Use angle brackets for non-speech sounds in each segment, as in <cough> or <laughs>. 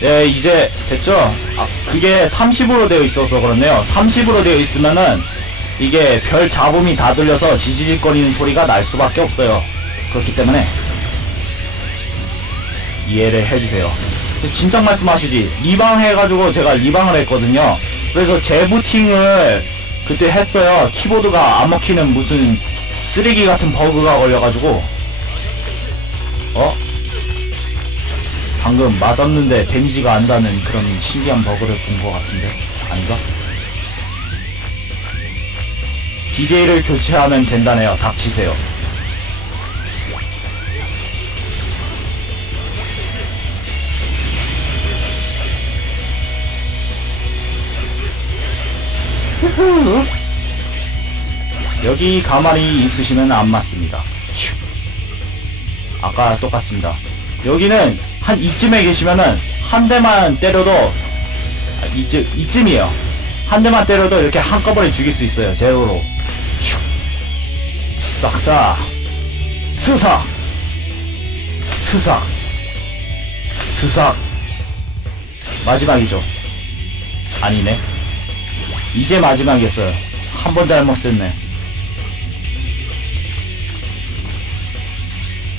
네, 이제 됐죠? 아, 그게 30으로 되어 있어서 그렇네요. 30으로 되어 있으면은 이게 별 잡음이 다 들려서 지지직거리는 소리가 날 수밖에 없어요. 그렇기 때문에 이해를 해주세요. 진작 말씀하시지. 리방 해가지고 제가 리방을 했거든요. 그래서 재부팅을 그때 했어요. 키보드가 안 먹히는 무슨 쓰레기 같은 버그가 걸려가지고 어? 방금 맞았는데 데미지가 안 다는 그런 신기한 버그를 본 것 같은데 아닌가? BJ를 교체하면 된다네요. 닥치세요. 여기 가만히 있으시면 안 맞습니다. 휴. 아까 똑같습니다. 여기는 한 이쯤에 계시면은 한 대만 때려도 아, 이쯤 이쯤이에요. 한 대만 때려도 이렇게 한꺼번에 죽일 수 있어요. 제로로. 슉. 싹싹. 스삭. 스삭. 스삭. 마지막이죠. 아니네. 이제 마지막이었어요. 한 번 잘못 썼네.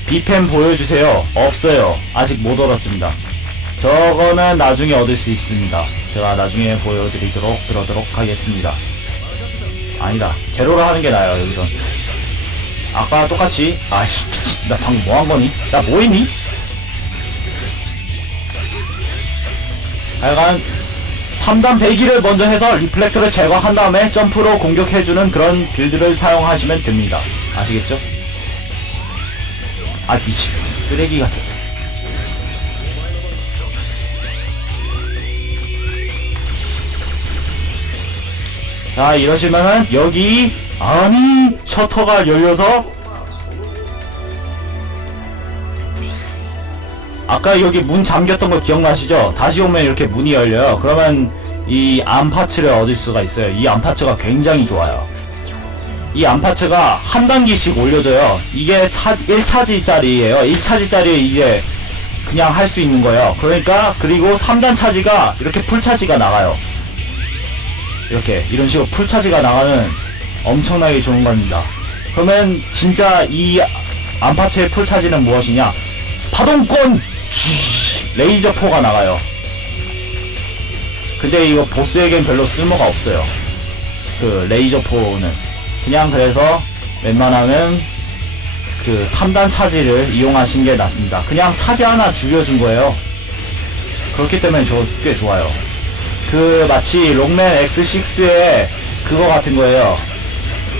비펜 보여주세요. 없어요. 아직 못 얻었습니다. 저거는 나중에 얻을 수 있습니다. 제가 나중에 보여드리도록 그러도록 하겠습니다. 아니다. 제로로 하는 게 나아요, 여기선. 아까 똑같이. 아이, 미친. 나 방금 뭐 한 거니? 나 뭐 했니? 하여간 3단 배기를 먼저 해서 리플렉터를 제거한 다음에 점프로 공격해주는 그런 빌드를 사용하시면 됩니다. 아시겠죠? 아 미친 쓰레기 같은 자 이러시면은 여기 아니 셔터가 열려서 아까 여기 문 잠겼던 거 기억나시죠? 다시 오면 이렇게 문이 열려요. 그러면 이 암파츠를 얻을 수가 있어요. 이 암파츠가 굉장히 좋아요. 이 암파츠가 한 단계씩 올려줘요. 이게 차, 1차지짜리예요. 1차지짜리 이게 그냥 할 수 있는 거예요. 그러니까 그리고 3단 차지가 이렇게 풀차지가 나가요. 이렇게 이런 식으로 풀차지가 나가는 엄청나게 좋은 겁니다. 그러면 진짜 이 암파츠의 풀차지는 무엇이냐? 파동권 레이저포가 나가요. 근데 이거 보스에겐 별로 쓸모가 없어요. 그 레이저포는 그냥 그래서 웬만하면 그 3단 차지를 이용하신 게 낫습니다. 그냥 차지 하나 죽여준 거예요. 그렇기 때문에 저 꽤 좋아요. 그 마치 롱맨 X6의 그거 같은 거예요.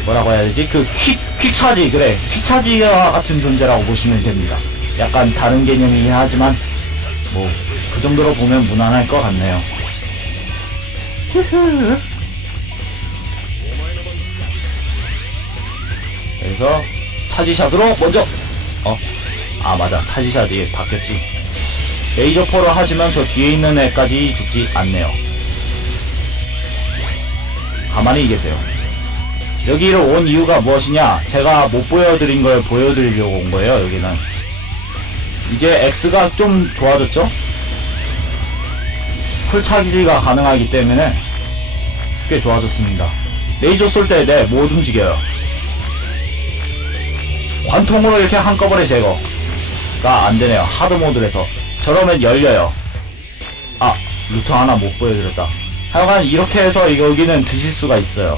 뭐라고 해야 되지? 그 퀵, 퀵 차지, 그래. 퀵 차지와 같은 존재라고 보시면 됩니다. 약간 다른 개념이긴 하지만, 뭐, 그 정도로 보면 무난할 것 같네요. <laughs> 그래서 차지샷으로 먼저 어? 아 맞아. 차지샷이 바뀌었지. 레이저 포를 하시면 저 뒤에 있는 애까지 죽지 않네요. 가만히 계세요. 여기로 온 이유가 무엇이냐? 제가 못 보여드린 걸 보여드리려고 온 거예요 여기는. 이제 X가 좀 좋아졌죠? 풀차기가 가능하기 때문에 꽤 좋아졌습니다. 레이저 쏠 때 내 못 움직여요 관통으로 이렇게 한꺼번에 제거가 안되네요. 하드 모드에서. 저러면 열려요. 아 루트 하나 못 보여드렸다. 하여간 이렇게 해서 여기는 드실 수가 있어요.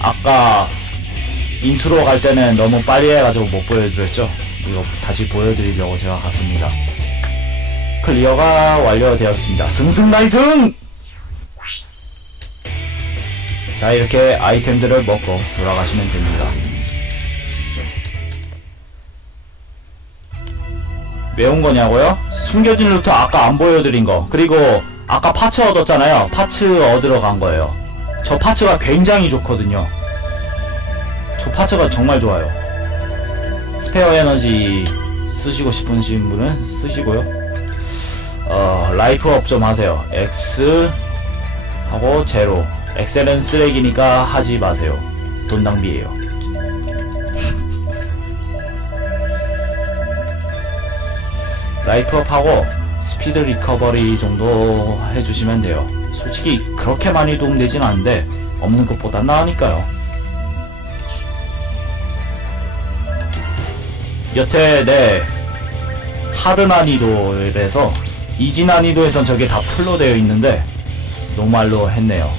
아까 인트로 갈 때는 너무 빨리 해가지고 못 보여드렸죠? 이거 다시 보여드리려고 제가 갔습니다. 클리어가 완료되었습니다. 승승나이승! 자 이렇게 아이템들을 먹고 돌아가시면 됩니다 왜온 거냐고요? 숨겨진 루트 아까 안 보여드린 거. 그리고 아까 파츠 얻었잖아요. 파츠 얻으러 간 거예요. 저 파츠가 굉장히 좋거든요. 저 파츠가 정말 좋아요. 스페어 에너지 쓰시고 싶으신 분은 쓰시고요. 어 라이프업 좀 하세요. X 하고 제로. 엑셀은 쓰레기니까 하지 마세요. 돈 낭비예요 라이프업하고 스피드 리커버리 정도 해주시면 돼요. 솔직히 그렇게 많이 도움되진 않은데 없는 것보다 나으니까요. 여태 네 하드 난이도에서 이지 난이도에선 저게 다 풀로 되어 있는데 노말로 했네요.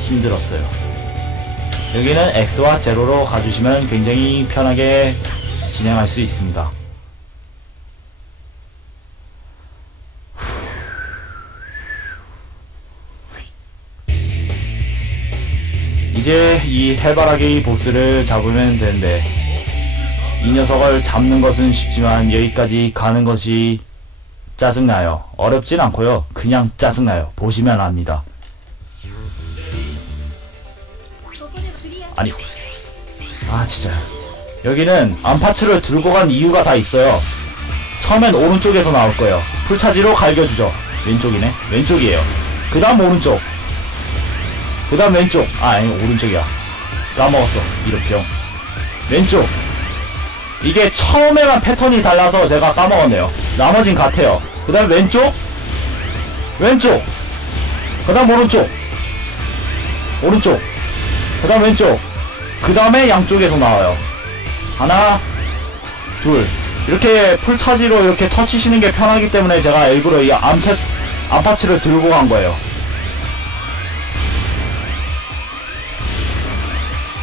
힘들었어요. 여기는 X와 제로로 가주시면 굉장히 편하게 진행할 수 있습니다. 이제 이 해바라기 보스를 잡으면 되는데 이 녀석을 잡는 것은 쉽지만 여기까지 가는 것이 짜증나요. 어렵진 않고요. 그냥 짜증나요. 보시면 압니다. 아니 아 진짜 여기는 암파츠를 들고 간 이유가 다 있어요. 처음엔 오른쪽에서 나올 거예요. 풀차지로 갈겨주죠. 왼쪽이네. 왼쪽이에요. 그 다음 오른쪽. 그 다음 왼쪽. 아, 아니, 오른쪽이야. 까먹었어. 이렇게요. 왼쪽. 이게 처음에만 패턴이 달라서 제가 까먹었네요. 나머진 같아요. 그 다음 왼쪽. 왼쪽. 그 다음 오른쪽. 오른쪽. 그 다음 왼쪽. 그 다음에 양쪽에서 나와요. 하나, 둘. 이렇게 풀차지로 이렇게 터치시는 게 편하기 때문에 제가 일부러 이 암차, 암파츠를 들고 간 거예요.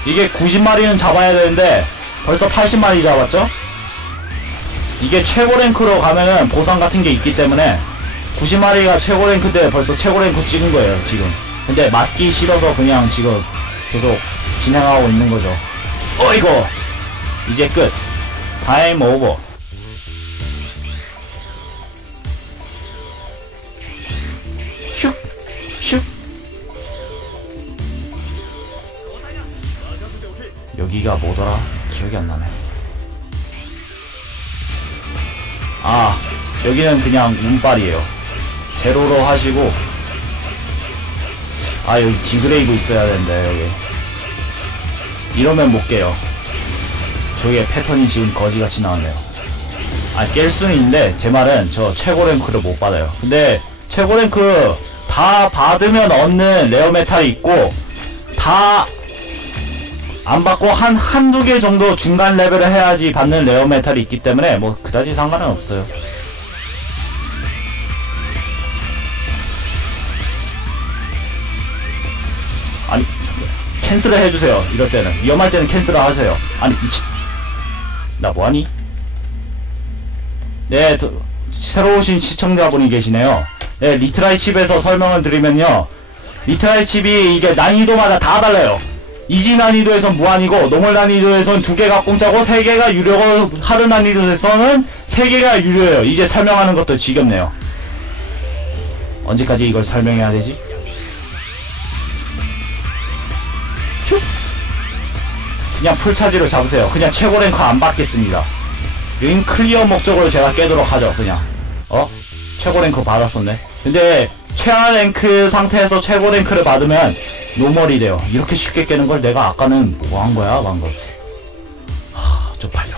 이게 90마리는 잡아야 되는데 벌써 80마리 잡았죠? 이게 최고 랭크로 가면은 보상 같은 게 있기 때문에 90마리가 최고 랭크인데 벌써 최고 랭크 찍은 거예요 지금. 근데 맞기 싫어서 그냥 지금 계속 진행하고 있는 거죠. 어이구! 이제 끝. 타임 오버 여기가 뭐더라? 기억이 안 나네. 아, 여기는 그냥 운빨이에요. 제로로 하시고, 아, 여기 디그레이브 있어야 되는데, 여기. 이러면 못 깨요. 저게 패턴이 지금 거지같이 나왔네요. 아, 깰 수는 있는데, 제 말은 저 최고 랭크를 못 받아요. 근데, 최고 랭크 다 받으면 얻는 레어 메탈이 있고, 다 안 받고 한 한두 개 정도 중간 레벨을 해야지 받는 레어 메탈이 있기 때문에 뭐 그다지 상관은 없어요. 아니 캔슬을 해주세요. 이럴 때는 위험할 때는 캔슬을 하세요. 아니 미친 나 뭐하니? 네 더, 새로 오신 시청자분이 계시네요. 네 리트라이 칩에서 설명을 드리면요. 리트라이 칩이 이게 난이도마다 다 달라요. 이지 난이도에선 무한이고 노멀 난이도에선 두 개가 공짜고 세 개가 유료고 하드 난이도에서는 세 개가 유료예요. 이제 설명하는 것도 지겹네요. 언제까지 이걸 설명해야 되지? 휴. 그냥 풀차지로 잡으세요. 그냥 최고 랭크 안 받겠습니다. 여긴 클리어 목적으로 제가 깨도록 하죠. 그냥 어? 최고 랭크 받았었네. 근데 최하 랭크 상태에서 최고 랭크를 받으면 노멀이 돼요. 이렇게 쉽게 깨는 걸 내가 아까는 뭐 한 거야, 방금. 하, 쪽팔려.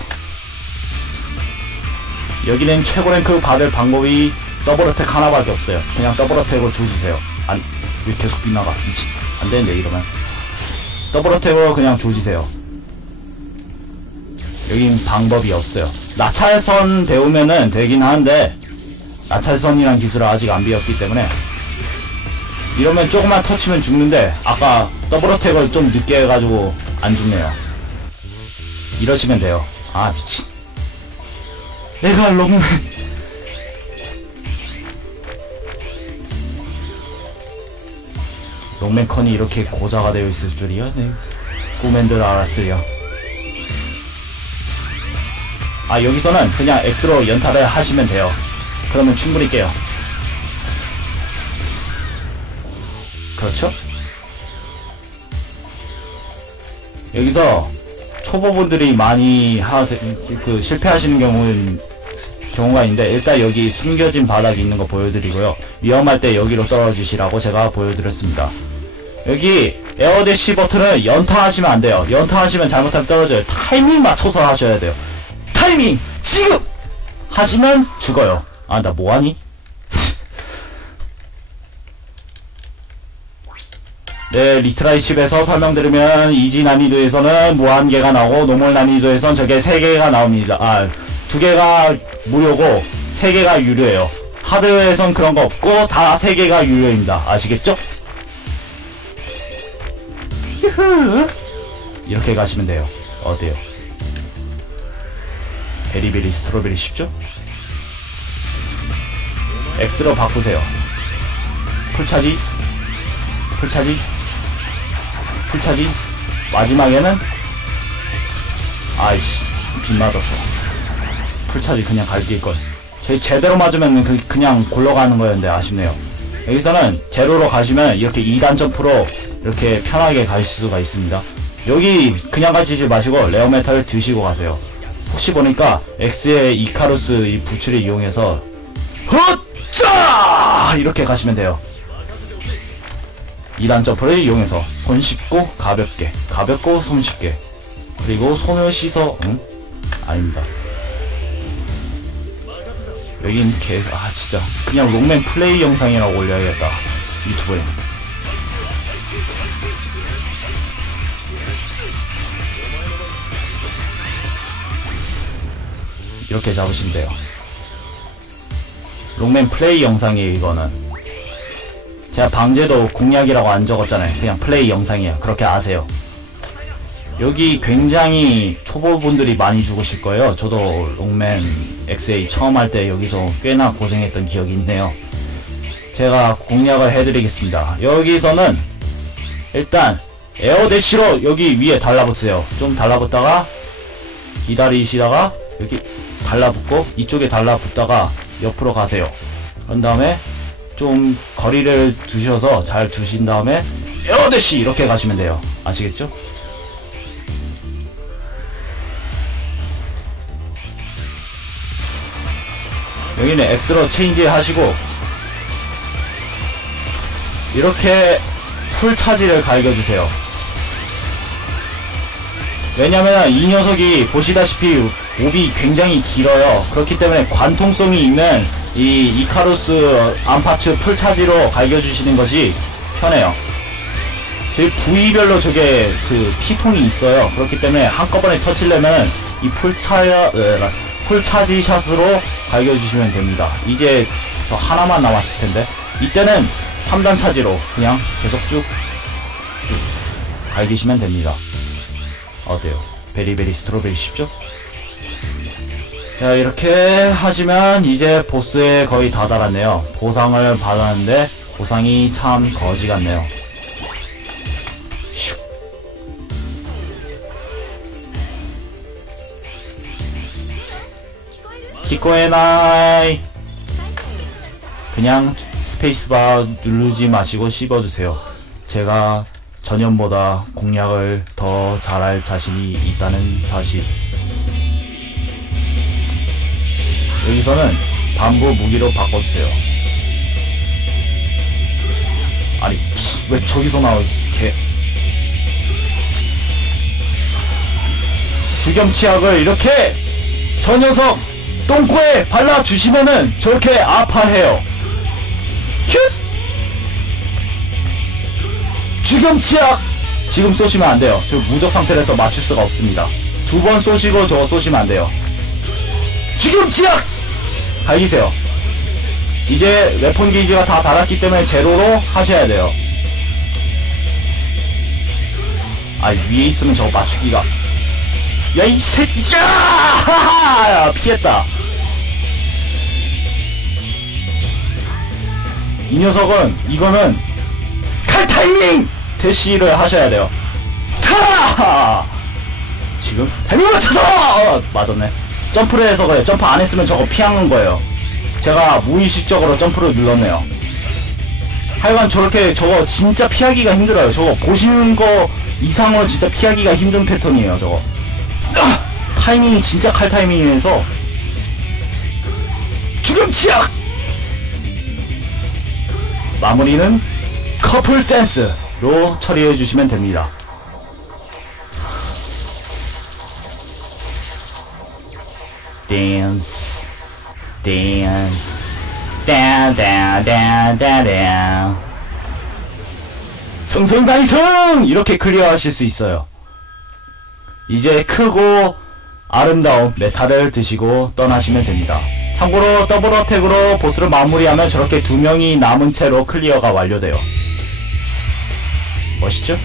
여기는 최고 랭크 받을 방법이 더블 어택 하나밖에 없어요. 그냥 더블 어택으로 조지세요. 아니, 왜 계속 빗나가? 미친. 안 되는데, 이러면. 더블 어택으로 그냥 조지세요. 여긴 방법이 없어요. 나찰선 배우면은 되긴 하는데, 나찰선이란 기술을 아직 안 배웠기 때문에, 이러면 조금만 터치면 죽는데 아까 더블 어택을 좀 늦게 해가지고 안 죽네요. 이러시면 돼요. 아 미친. 내가 롱맨. 롱맨 컨이 이렇게 고자가 되어 있을 줄이야? 네. 꿈엔 줄 알았어요. 아 여기서는 그냥 X로 연타를 하시면 돼요. 그러면 충분히 깨요 그렇죠? 여기서 초보분들이 많이 하세, 그 실패하시는 경우는 경우가 있는데 일단 여기 숨겨진 바닥이 있는 거 보여드리고요. 위험할 때 여기로 떨어지시라고 제가 보여드렸습니다. 여기 에어대시 버튼을 연타하시면 안 돼요. 연타하시면 잘못하면 떨어져요. 타이밍 맞춰서 하셔야 돼요. 타이밍! 지금! 하시면 죽어요. 아 나 뭐하니 네, 리트라이십에서 설명드리면 이지 난이도에서는 무한개가 나오고 노멀 난이도에선 저게 3개가 나옵니다. 아, 2개가 무료고 3개가 유료예요. 하드에선 그런 거 없고 다 3개가 유료입니다. 아시겠죠? 이렇게 가시면 돼요. 어때요? 베리베리 스트로베리 쉽죠? X로 바꾸세요. 풀차지, 풀차지, 풀차지. 마지막에는 아이씨 빗 맞았어. 풀차지 그냥 갈길 걸. 제 제대로 맞으면 그, 그냥 골러가는 거였는데 아쉽네요. 여기서는 제로로 가시면 이렇게 2단 점프로 이렇게 편하게 가실 수가 있습니다. 여기 그냥 가시지 마시고 레어메탈을 드시고 가세요. 혹시 보니까 X의 이카루스 이 부츠를 이용해서 헛짜 이렇게 가시면 돼요. 2단 점프를 이용해서 손쉽고 가볍게 가볍고 손쉽게 그리고 손을 씻어 응? 아닙니다. 여긴 개, 아, 진짜. 그냥 롱맨 플레이 영상이라고 올려야겠다. 유튜브에. 이렇게 잡으시면 돼요. 롱맨 플레이 영상이에요, 이거는. 제가 방제도 공략이라고 안 적었잖아요. 그냥 플레이 영상이에요. 그렇게 아세요. 여기 굉장히 초보분들이 많이 죽으실 거예요. 저도 롱맨 XA 처음 할 때 여기서 꽤나 고생했던 기억이 있네요. 제가 공략을 해드리겠습니다. 여기서는 일단 에어대시로 여기 위에 달라붙으세요. 좀 달라붙다가 기다리시다가 여기 달라붙고 이쪽에 달라붙다가 옆으로 가세요. 그런 다음에 좀 거리를 두셔서 잘 두신 다음에 에어대시 이렇게 가시면 돼요. 아시겠죠? 여기는 X로 체인지 하시고 이렇게 풀 차지를 갈겨주세요. 왜냐면 이 녀석이 보시다시피 옵이 굉장히 길어요. 그렇기 때문에 관통성이 있는 이 이카루스 암파츠 풀 차지로 갈겨주시는 것이 편해요. 저희 부위별로 저게 그 피통이 있어요. 그렇기 때문에 한꺼번에 터치려면 이 풀차야, 풀차지 샷으로 갈겨주시면 됩니다. 이제 저 하나만 남았을 텐데 이때는 3단 차지로 그냥 계속 쭉쭉 갈기시면 됩니다. 어때요? 베리베리 스트로베리 쉽죠? 자 이렇게 하시면 이제 보스에 거의 다 달았네요. 보상을 받았는데 보상이 참 거지 같네요. 슉. 기코에나이 그냥 스페이스바 누르지 마시고 씹어주세요. 제가 전년보다 공략을 더 잘할 자신이 있다는 사실. 여기서는 반부 무기로 바꿔주세요. 아니, 왜 저기서 나와, 개. 주겸치약을 이렇게 저 녀석 똥꼬에 발라주시면은 저렇게 아파해요. 슛! 주겸치약! 지금 쏘시면 안 돼요. 저 무적 상태라서 맞출 수가 없습니다. 두 번 쏘시고 저거 쏘시면 안 돼요. 주겸치약! 갈기세요. 이제 웨폰 게이지가 다 달았기 때문에 제로로 하셔야 돼요. 아, 위에 있으면 저거 맞추기가. 야, 이 새끼야! <laughs> 하하! 피했다. 이 녀석은 이거는 칼 타이밍 대시를 하셔야 돼요. 타! 지금 타이밍 맞춰서 어, 맞았네. 점프를 해서 그래. 점프 안 했으면 저거 피하는 거예요. 제가 무의식적으로 점프를 눌렀네요. 하여간 저렇게 저거 진짜 피하기가 힘들어요. 저거 보시는 거 이상으로 진짜 피하기가 힘든 패턴이에요. 저거. 아! 타이밍이 진짜 칼 타이밍에서 주름치약 마무리는 커플 댄스로 처리해 주시면 됩니다. 댄스 댄스 댄댄댄댄댄 승승다이승! 이렇게 클리어하실 수 있어요. 이제 크고 아름다운 메탈을 드시고 떠나시면 됩니다. 참고로 더블 어택으로 보스를 마무리하면 저렇게 두 명이 남은 채로 클리어가 완료돼요. 멋있죠?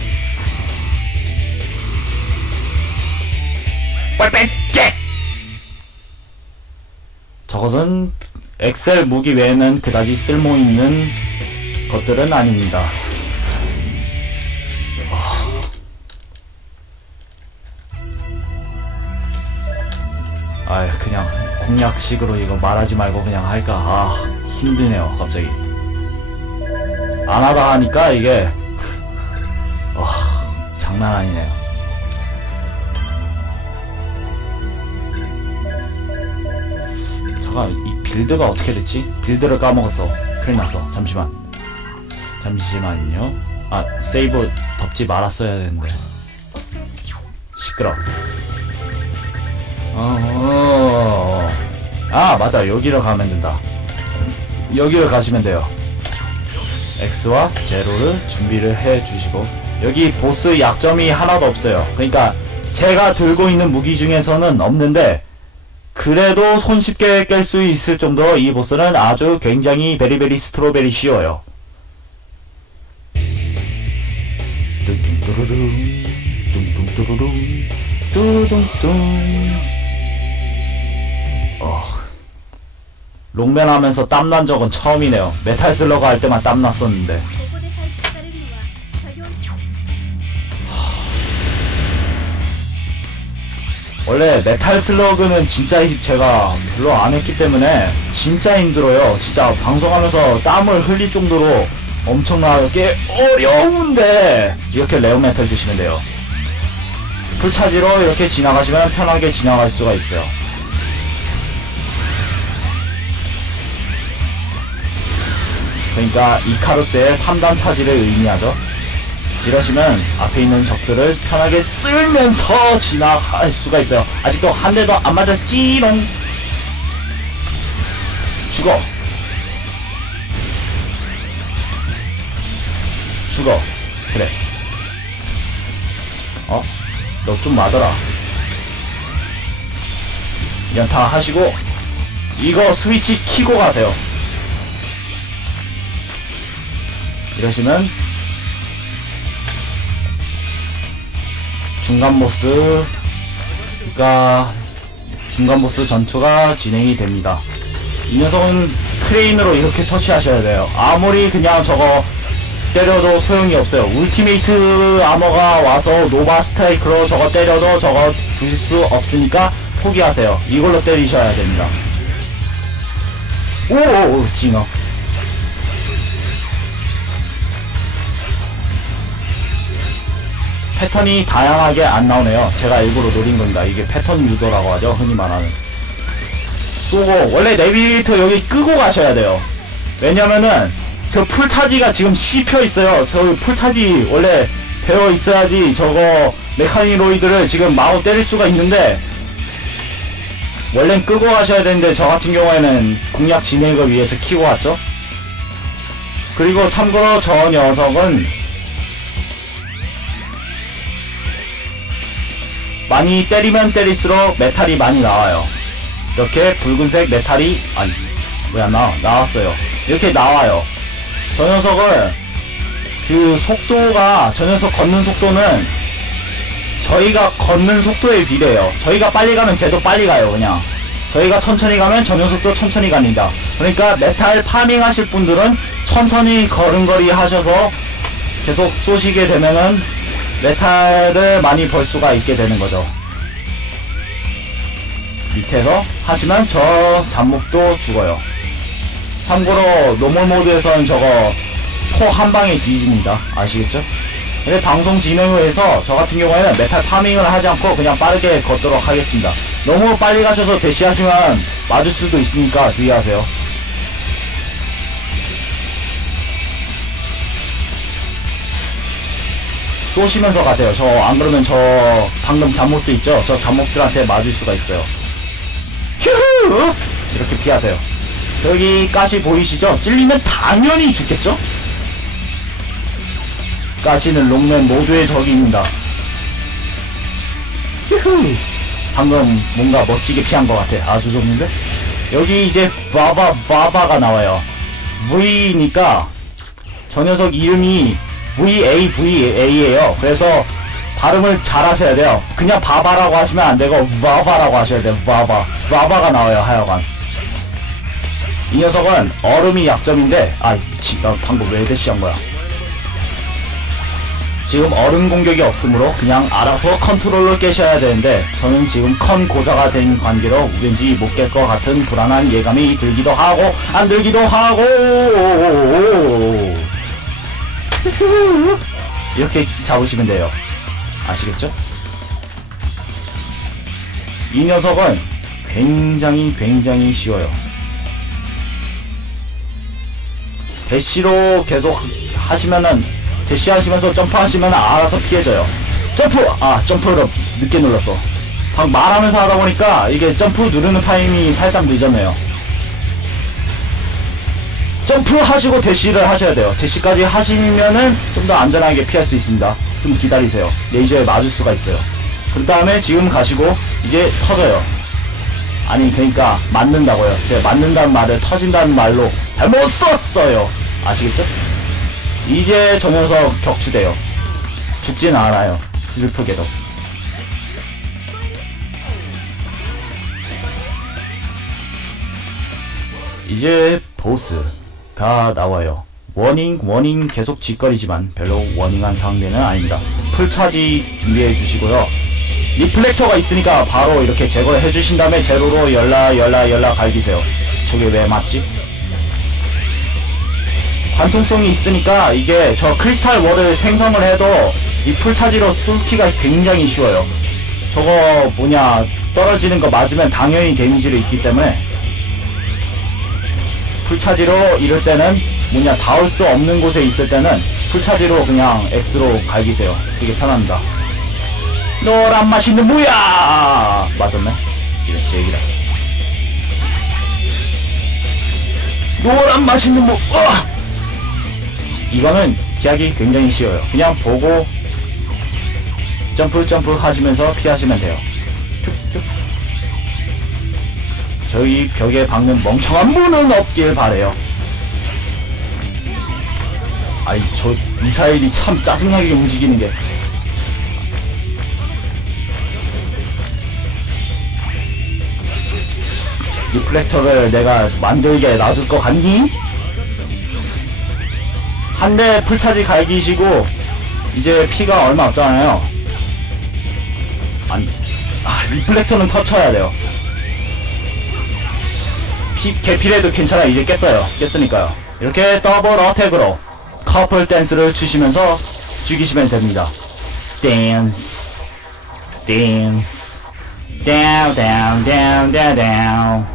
뻘빽깨! 저것은 엑셀 무기 외에는 그다지 쓸모있는 것들은 아닙니다. 아. 그냥 공약식으로 이거 말하지 말고 그냥 할까? 아 힘드네요 갑자기. 안 하다 하니까 이게 와 장난 아니네요 잠깐 이 빌드가 어떻게 됐지? 빌드를 까먹었어 큰일 났어. 잠시만. 잠시만요. 아 세이브 덮지 말았어야 되는데. 시끄러. 어, 아 맞아. 여기로 가면 된다. 여기로 가시면 돼요. X와 제로를 준비를 해 주시고. 여기 보스 약점이 하나도 없어요. 그러니까 제가 들고 있는 무기 중에서는 없는데 그래도 손쉽게 깰 수 있을 정도로 이 보스는 아주 굉장히 베리베리 스트로베리 쉬워요. 롱맨 하면서 땀난 적은 처음이네요. 메탈 슬러그 할 때만 땀났었는데. 원래 메탈 슬러그는 진짜 제가 별로 안 했기 때문에 진짜 힘들어요. 진짜 방송하면서 땀을 흘릴 정도로 엄청나게 어려운데 이렇게 레어 메탈 드시면 돼요. 풀차지로 이렇게 지나가시면 편하게 지나갈 수가 있어요. 그러니까 이카루스의 3단 차지를 의미하죠. 이러시면 앞에 있는 적들을 편하게 쓸면서 지나갈 수가 있어요. 아직도 한 대도 안 맞았지롱. 죽어. 죽어. 그래. 어? 너 좀 맞아라. 연타 하시고 이거 스위치 키고 가세요. 이러시면 중간 보스 그니까 중간 보스 전투가 진행이 됩니다. 이 녀석은 크레인으로 이렇게 처치하셔야 돼요. 아무리 그냥 저거 때려도 소용이 없어요. 울티메이트 아머가 와서 노바 스트라이크로 저거 때려도 저거 부실 수 없으니까 포기하세요. 이걸로 때리셔야 됩니다. 오오오 징어. 패턴이 다양하게 안 나오네요. 제가 일부러 노린 겁니다. 이게 패턴 유도라고 하죠. 흔히 말하는. 쏘고 원래 내비게이터 여기 끄고 가셔야 돼요. 왜냐면은 저 풀차지가 지금 씹혀 있어요. 저 풀차지 원래 배어 있어야지 저거 메카니로이드를 지금 마우 때릴 수가 있는데 원래는 끄고 가셔야 되는데 저 같은 경우에는 공략 진행을 위해서 키고 왔죠. 그리고 참고로 저 녀석은 많이 때리면 때릴수록 메탈이 많이 나와요. 이렇게 붉은색 메탈이 아니 왜 안 나와? 나왔어요. 이렇게 나와요. 저 녀석을 그 속도가 저 녀석 걷는 속도는 저희가 걷는 속도에 비례해요. 저희가 빨리 가면 쟤도 빨리 가요 그냥. 저희가 천천히 가면 저 녀석도 천천히 갑니다. 그러니까 메탈 파밍 하실 분들은 천천히 걸음걸이 하셔서 계속 쏘시게 되면은 메탈을 많이 벌 수가 있게 되는 거죠. 밑에서 하시면 저 잡목도 죽어요. 참고로 노멀 모드에서는 저거 포 한 방에 뒤집니다. 아시겠죠? 근데 방송 진행을 해서 저 같은 경우에는 메탈 파밍을 하지 않고 그냥 빠르게 걷도록 하겠습니다. 너무 빨리 가셔서 대시하시면 맞을 수도 있으니까 주의하세요. 쏘시면서 가세요. 저 안 그러면 저 방금 잠못도 있죠? 저 잠못들한테 맞을 수가 있어요. 휴후! 이렇게 피하세요. 여기 가시 보이시죠? 찔리면 당연히 죽겠죠? 가시는 롱맨 모두의 적입니다. 휴후. 방금 뭔가 멋지게 피한 것 같아. 아주 좋은데? 여기 이제 바바 바바가 나와요. V니까 저 녀석 이름이 VAVA예요. 그래서 발음을 잘 하셔야 돼요. 그냥 바바라고 하시면 안 되고 바바라고 하셔야 돼요. 바바. 바바가 나와요. 하여간. 이 녀석은 얼음이 약점인데 아 미치 나 방금 왜 대시한 거야 지금 얼음 공격이 없으므로 그냥 알아서 컨트롤러 깨셔야 되는데 저는 지금 컨 고자가 된 관계로 왠지 못 깰 것 같은 불안한 예감이 들기도 하고 안 들기도 하고 이렇게 잡으시면 돼요. 아시겠죠? 이 녀석은 굉장히 굉장히 쉬워요. 대시로 계속 하시면은 대시 하시면서 점프하시면 알아서 피해져요. 점프! 아 점프를 늦게 눌렀어. 방 말하면서 하다 보니까 이게 점프 누르는 타임이 살짝 늦었네요 점프 하시고 대시를 하셔야 돼요. 대시까지 하시면은 좀 더 안전하게 피할 수 있습니다. 좀 기다리세요. 레이저에 맞을 수가 있어요. 그 다음에 지금 가시고 이제 터져요. 아니 그러니까 맞는다고요. 제가 맞는다는 말을 터진다는 말로 잘못 썼어요. 아시겠죠? 이제 저 녀석 격추돼요. 죽진 않아요. 슬프게도. 이제 보스 가 나와요. 워닝 워닝 계속 짓거리지만 별로 워닝한 상대는 아닙니다. 풀차지 준비해 주시고요. 리플렉터가 있으니까 바로 이렇게 제거를 해주신 다음에 제로로 열라 열라 열라 갈기세요. 저게 왜 맞지? 관통성이 있으니까 이게 저 크리스탈 월을 생성을 해도 이 풀차지로 뚫기가 굉장히 쉬워요. 저거 뭐냐 떨어지는 거 맞으면 당연히 데미지를 있기 때문에 풀차지로 이럴 때는 뭐냐 닿을 수 없는 곳에 있을 때는 풀차지로 그냥 X로 갈기세요. 그게 편합니다. 노란 맛있는 뭐야! 맞았네. 이런 얘기다. 노란 맛있는 뭐 어! 이거는 피하기 굉장히 쉬워요. 그냥 보고 점프 점프 하시면서 피하시면 돼요 저희 벽에 박는 멍청한 문은 없길 바래요. 아이 저 미사일이 참 짜증나게 움직이는 게. 리플렉터를 내가 만들게 놔둘 것 같니? 한 대 풀차지 갈기시고 이제 피가 얼마 없잖아요. 아니 아 리플렉터는 터쳐야 돼요 피, 개필해도 괜찮아. 이제 깼어요. 깼으니까요. 이렇게 더블 어택으로 커플 댄스를 추시면서 죽이시면 됩니다. 댄스. 댄스. down down down down down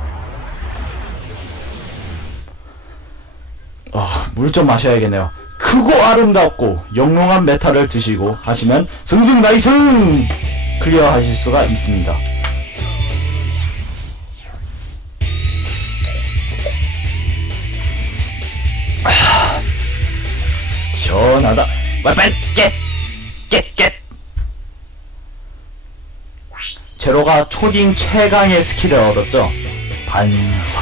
아, 물 좀 마셔야겠네요. 크고 아름답고 영롱한 메탈을 드시고 하시면 승승나이승! 클리어 하실 수가 있습니다. 빨빨! 깨! 제로가 초딩 최강의 스킬을 얻었죠. 반사.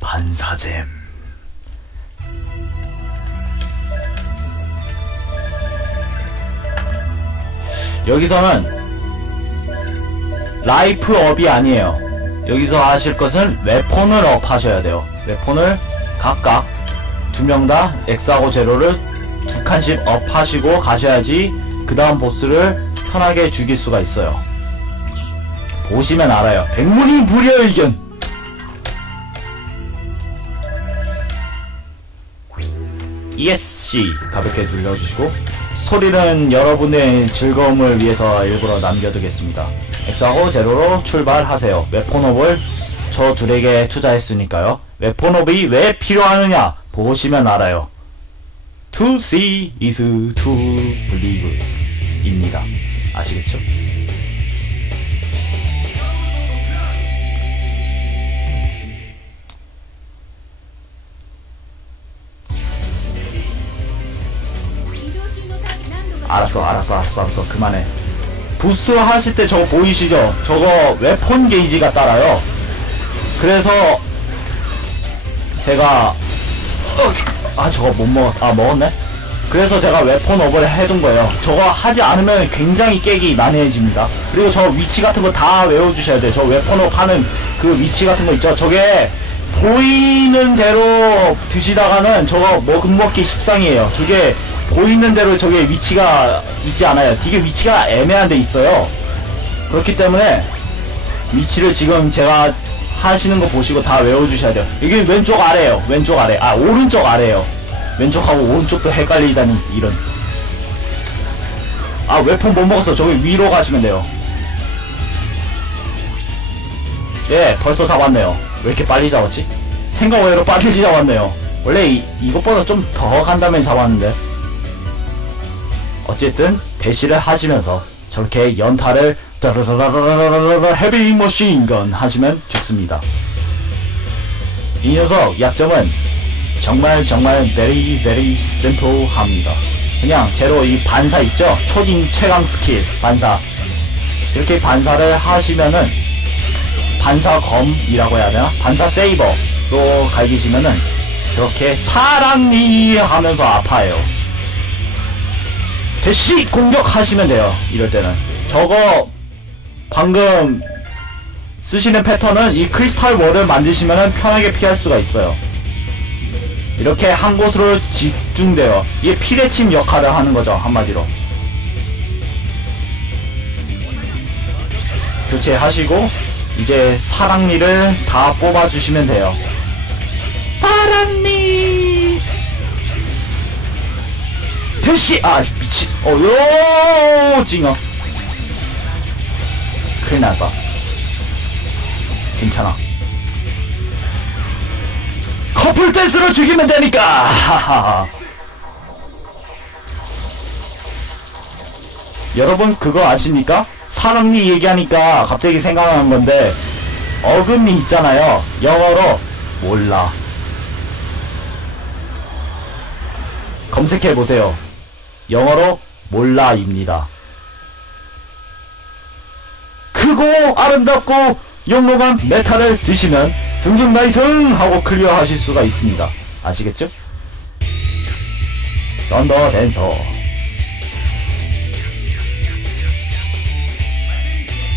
반사잼. 여기서는 라이프 업이 아니에요. 여기서 하실 것은 웨폰을 업 하셔야 돼요. 웨폰을 각각 두 명 다 X하고 제로를 두 칸씩 업 하시고 가셔야지 그 다음 보스를 편하게 죽일 수가 있어요. 보시면 알아요. 백문이 불여의견. ESC 가볍게 눌러주시고 스토리는 여러분의 즐거움을 위해서 일부러 남겨두겠습니다. X하고 제로로 출발하세요. 웨폰업을 저 둘에게 투자했으니까요. 웨폰업이 왜 필요하느냐 보시면 알아요. To see is to believe 입니다. 아시겠죠? 알았어 알았어 알았어 알았어 그만해 부스트 하실 때 저거 보이시죠? 저거 웨폰 게이지가 따라요 그래서 제가 어, 아 저거 못 먹었 아 먹었네? 그래서 제가 웨폰 업을 해둔 거예요. 저거 하지 않으면 굉장히 깨기 난해해집니다. 그리고 저 위치 같은 거 다 외워주셔야 돼요. 저 웨폰 업 하는 그 위치 같은 거 있죠? 저게 보이는 대로 드시다가는 저거 먹은 먹기 십상이에요. 저게 보이는 대로 저게 위치가 있지 않아요. 되게 위치가 애매한 데 있어요. 그렇기 때문에 위치를 지금 제가 하시는 거 보시고 다 외워주셔야 돼요. 이게 왼쪽 아래에요. 왼쪽 아래. 아, 오른쪽 아래에요. 왼쪽하고 오른쪽도 헷갈리다니, 이런. 아, 웨폰 못 먹었어. 저기 위로 가시면 돼요. 예, 벌써 잡았네요. 왜 이렇게 빨리 잡았지? 생각 외로 빨리 잡았네요. 원래 이, 이것보다 좀 더 간다면 잡았는데. 어쨌든, 대시를 하시면서 저렇게 연타를 따라라라라라라라 헤비 머신건 하시면 죽습니다. 이 녀석 약점은 정말 정말 very very simple 합니다. 그냥 제로 이 반사 있죠? 초딩 최강 스킬 반사 이렇게 반사를 하시면은 반사 검이라고 해야 되나? 반사 세이버로 갈기시면은 이렇게 사랑니 하면서 아파요. 대시 공격하시면 돼요. 이럴 때는 저거 방금 쓰시는 패턴은 이 크리스탈 월을 만드시면 편하게 피할 수가 있어요. 이렇게 한 곳으로 집중돼요. 이게 피레침 역할을 하는 거죠. 한마디로. 교체하시고 이제 사랑니를 다 뽑아주시면 돼요. 사랑니 대시 아 미친 어 요 징어 큰일 괜찮아. 커플 댄스로 죽이면 되니까. 하하하 <laughs> 여러분 그거 아십니까? 사랑니 얘기하니까 갑자기 생각나는 건데 어금니 있잖아요. 영어로 몰라. 검색해보세요. 영어로 몰라입니다 크고 아름답고 영롱한 메탈을 드시면 승승나이승 하고 클리어 하실 수가 있습니다. 아시겠죠? 썬더 댄서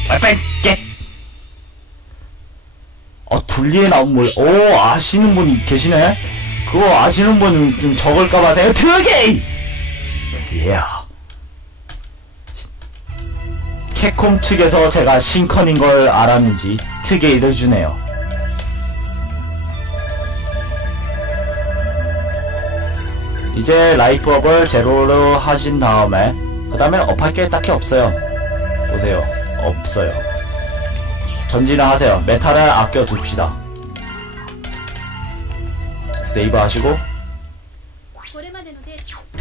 빨빨 깨! 어 둘리에 나온 물, 오 아시는 분이 계시네? 그거 아시는 분은 좀 적을까봐 생각 트게이! 예. Yeah. 캡콤 측에서 제가 신컨인 걸 알았는지 트게이를 주네요. 이제 라이프업을 제로로 하신 다음에 그 다음에 업할 게 딱히 없어요. 보세요. 없어요. 전진을 하세요. 메탈을 아껴 둡시다. 세이브 하시고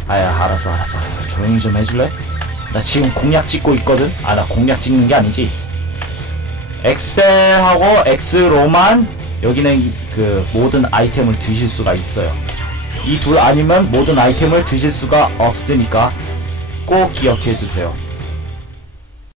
아야 알았어 알았어 조용히 좀 해줄래? 나 지금 공략 찍고 있거든? 아, 나 공략 찍는 게 아니지. 엑셀하고 X로만 여기는 그 모든 아이템을 드실 수가 있어요. 이 둘 아니면 모든 아이템을 드실 수가 없으니까 꼭 기억해 두세요.